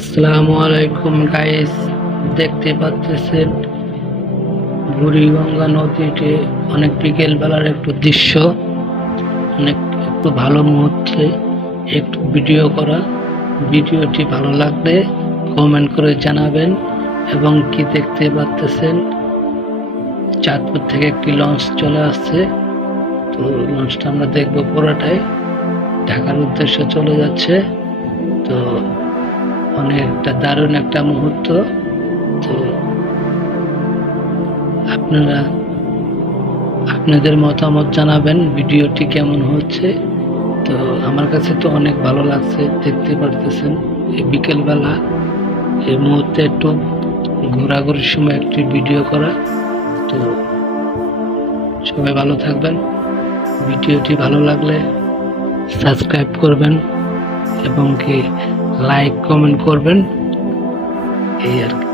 আসসালামু আলাইকুম গাইস দেখতে পাচ্ছেন বুড়িগঙ্গা নদীতে অনেক বিকেল বেলার একটু দৃশ্য, অনেক একটু ভালো মুহূর্তে একটু ভিডিও করা। ভিডিওটি ভালো লাগলে কমেন্ট করে জানাবেন এবং কি দেখতে পাচ্ছেন? চাঁদপুর থেকে একটি লঞ্চ চলে আসছে। তো লঞ্চটা আমরা দেখব পুরোটাই। ঢাকার উদ্দেশ্যে চলে যাচ্ছে। তো অনেকটা দারুণ একটা মুহূর্ত। তো আপনারা আপনাদের মতামত জানাবেন, ভিডিওটি কেমন হচ্ছে। তো আমার কাছে তো অনেক ভালো লাগছে, দেখতে পারতেছেন। এই বিকেলবেলা এই মুহূর্তে একটু ঘোরাঘুরির সময় একটি ভিডিও করা। তো সবাই ভালো থাকবেন। ভিডিওটি ভালো লাগলে সাবস্ক্রাইব করবেন এবং কি লাইক কমেন্ট করবেন। এই আর কি।